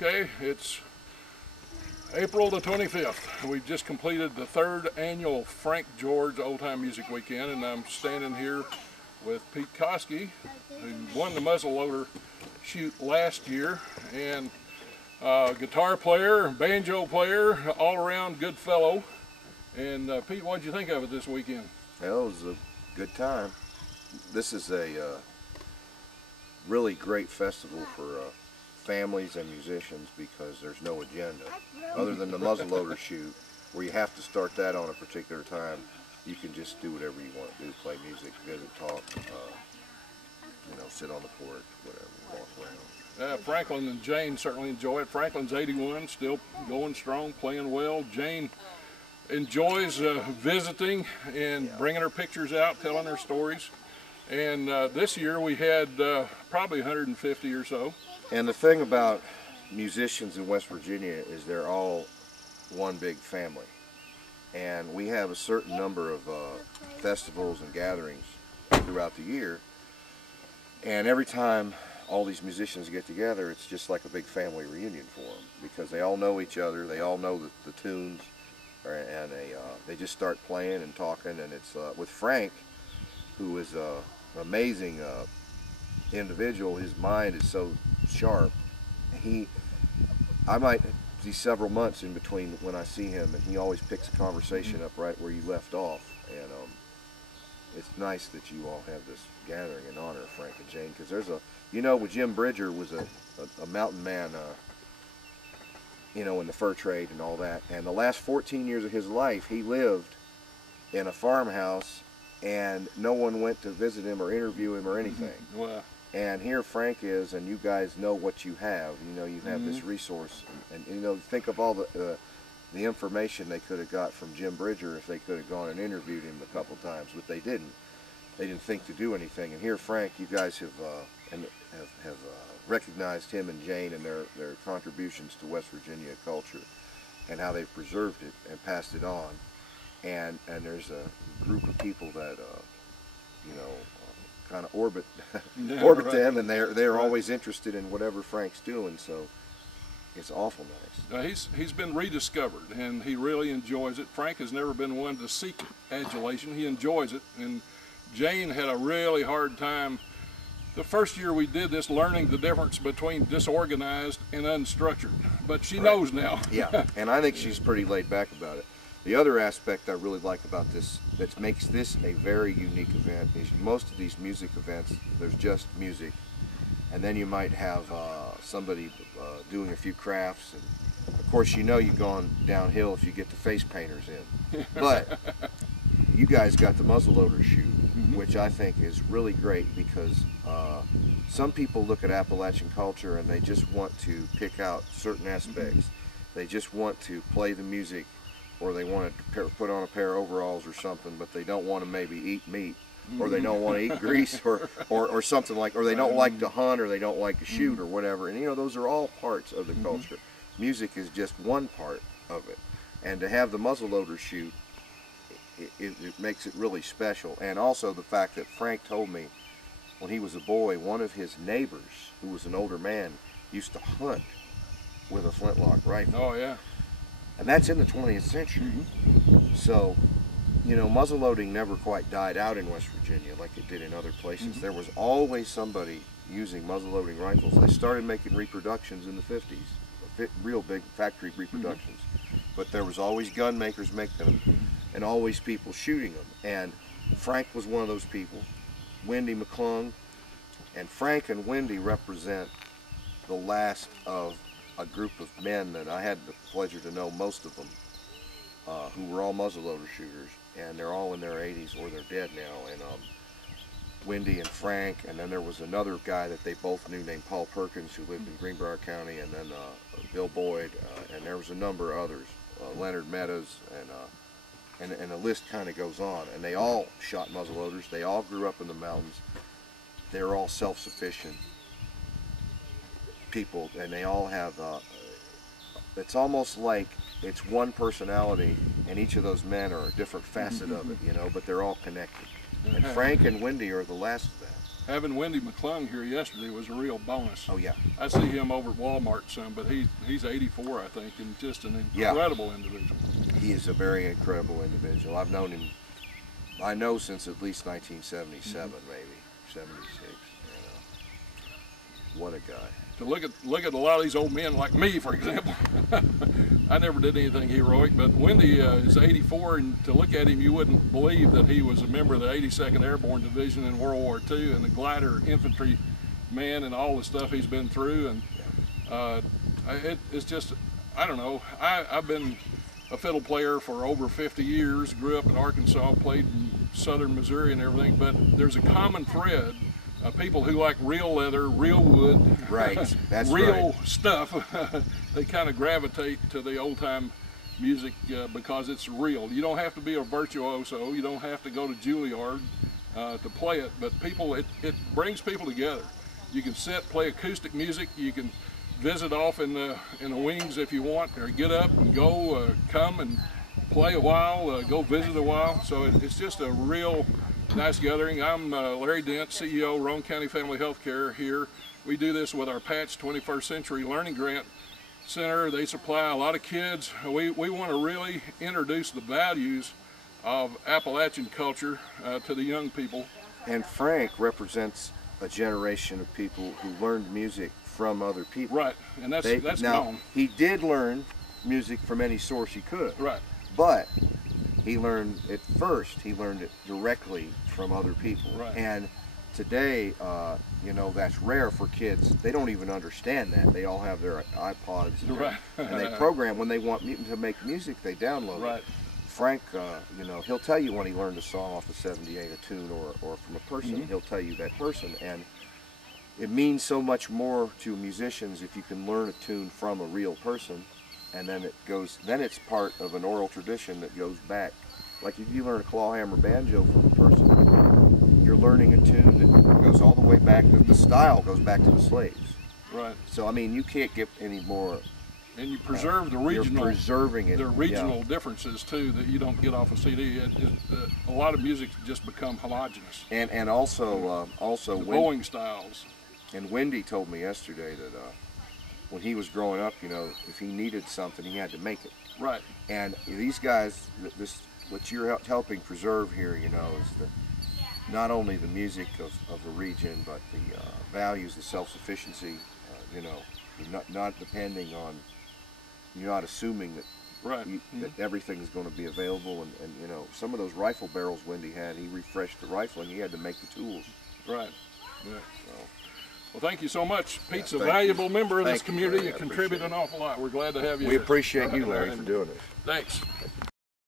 Okay, it's April the 25th. We just completed the 3rd annual Frank George Old Time Music Weekend, and I'm standing here with Pete Kosky, who won the muzzleloader shoot last year, and guitar player, banjo player, all around good fellow. And Pete, what did you think of it this weekend? Well, it was a good time. This is a really great festival for families and musicians because there's no agenda other than the muzzleloader shoot, where you have to start that on a particular time. You can just do whatever you want to do, play music, visit, talk, sit on the porch, whatever, walk around. Franklin and Jane certainly enjoy it. Franklin's 81, still going strong, playing well. Jane enjoys visiting and bringing her pictures out, telling her stories. And this year we had probably 150 or so. And the thing about musicians in West Virginia is they're all one big family. And we have a certain number of festivals and gatherings throughout the year. And every time all these musicians get together, it's just like a big family reunion for them, because they all know each other, they all know the tunes, and they just start playing and talking. And it's with Frank, who is an amazing individual. His mind is so sharp. I might see several months in between when I see him, and he always picks a conversation up right where you left off. And it's nice that you all have this gathering in honor of Frank and Jane, because there's with Jim Bridger was a mountain man, in the fur trade and all that. And the last 14 years of his life, he lived in a farmhouse, and no one went to visit him or interview him or anything. Wow. And here Frank is, and you guys know what you have. You have this resource, and think of all the information they could have got from Jim Bridger if they could have gone and interviewed him a couple times, but they didn't. They didn't think to do anything. And here, Frank, you guys have recognized him and Jane and their contributions to West Virginia culture, and how they've preserved it and passed it on. And there's a group of people that kind of orbit them, and they're always interested in whatever Frank's doing. So it's awful nice. He's been rediscovered, and he really enjoys it. Frank has never been one to seek adulation. He enjoys it. And Jane had a really hard time the first year we did this, learning the difference between disorganized and unstructured. But she knows now. Yeah, and I think she's pretty laid back about it. The other aspect I really like about this that makes this a very unique event is most of these music events, there's just music, and then you might have somebody doing a few crafts, and of course you've gone downhill if you get the face painters in. But you guys got the muzzleloader shoot, which I think is really great, because some people look at Appalachian culture and they just want to pick out certain aspects. They just want to play the music, or they want to put on a pair of overalls or something, but they don't want to maybe eat meat, or they don't want to eat grease, or something like, or they don't like to hunt, or they don't like to shoot, or whatever. And those are all parts of the culture. Music is just one part of it. And to have the muzzleloader shoot, it makes it really special. And also the fact that Frank told me when he was a boy, one of his neighbors, who was an older man, used to hunt with a flintlock rifle. Oh, yeah. And that's in the 20th century. So, muzzleloading never quite died out in West Virginia like it did in other places. There was always somebody using muzzleloading rifles. They started making reproductions in the 50s, real big factory reproductions. But there was always gun makers making them, and always people shooting them. And Frank was one of those people. Wendy McClung, and Frank and Wendy represent the last of a group of men that I had the pleasure to know, most of them, who were all muzzleloader shooters, and they're all in their 80s or they're dead now. And Wendy and Frank, and then there was another guy that they both knew named Paul Perkins, who lived in Greenbrier County, and then Bill Boyd, and there was a number of others, Leonard Meadows, and the list kind of goes on. And they all shot muzzleloaders. They all grew up in the mountains. They're all self-sufficient people, and they all have it's almost like it's one personality, and each of those men are a different facet of it, but they're all connected. And Frank and Wendy are the last of that. having Wendy McClung here yesterday was a real bonus. Oh yeah. I see him over at Walmart some, but he's 84, I think, and just an incredible individual. He is a very incredible individual. I've known him, I know since at least 1977, maybe 76. You know. What a guy. To look at a lot of these old men like me, for example. I never did anything heroic, but Wendy is 84, and to look at him, you wouldn't believe that he was a member of the 82nd Airborne Division in World War II, and the glider infantry man, and all the stuff he's been through. And it's just, I don't know. I've been a fiddle player for over 50 years. Grew up in Arkansas, played in southern Missouri and everything. But there's a common thread. People who like real leather, real wood, right, that's real right. stuff, they kind of gravitate to the old-time music because it's real. You don't have to be a virtuoso, you don't have to go to Juilliard to play it, but it brings people together. You can sit, play acoustic music, you can visit off in the wings if you want, or get up and go, come and play a while, go visit a while. So it's just a real nice gathering. I'm Larry Dent, CEO, Roane County Family Healthcare here. We do this with our Patch 21st Century Learning Grant Center. They supply a lot of kids. We want to really introduce the values of Appalachian culture to the young people. And Frank represents a generation of people who learned music from other people. Right, and that's now, gone. He did learn music from any source he could. Right. But he learned it first. He learned it directly from other people. Right. And today, you know, that's rare for kids. They don't even understand that. They all have their iPods and, right. And they program when they want to make music. They download right. it. Frank, you know, he'll tell you when he learned a song off of 78, a tune, or from a person. He'll tell you that person, and it means so much more to musicians if you can learn a tune from a real person. And then it's part of an oral tradition that goes back. Like if you learn a clawhammer banjo from a person, you're learning a tune that goes all the way back, the style goes back to the slaves. Right. So, I mean, you can't get any more. And you preserve the regional, you're preserving it, the regional differences too that you don't get off a CD. A lot of music just become homogenous. And also the bowing styles. And Wendy told me yesterday that when he was growing up, you know, if he needed something, he had to make it. Right. And these guys, what you're helping preserve here, you know, is not only the music of the region, but the values, the self-sufficiency. You know, you're not depending on, you're not assuming that that everything is going to be available. And you know, some of those rifle barrels Wendy had, he refreshed the rifle, and he had to make the tools. Right. Yeah. So. Well, thank you so much. Pete's a thank valuable you. member of this Thank you, community. Larry. You contribute an awful lot. We're glad to have you We here. appreciate you, Larry, for doing it. Thanks.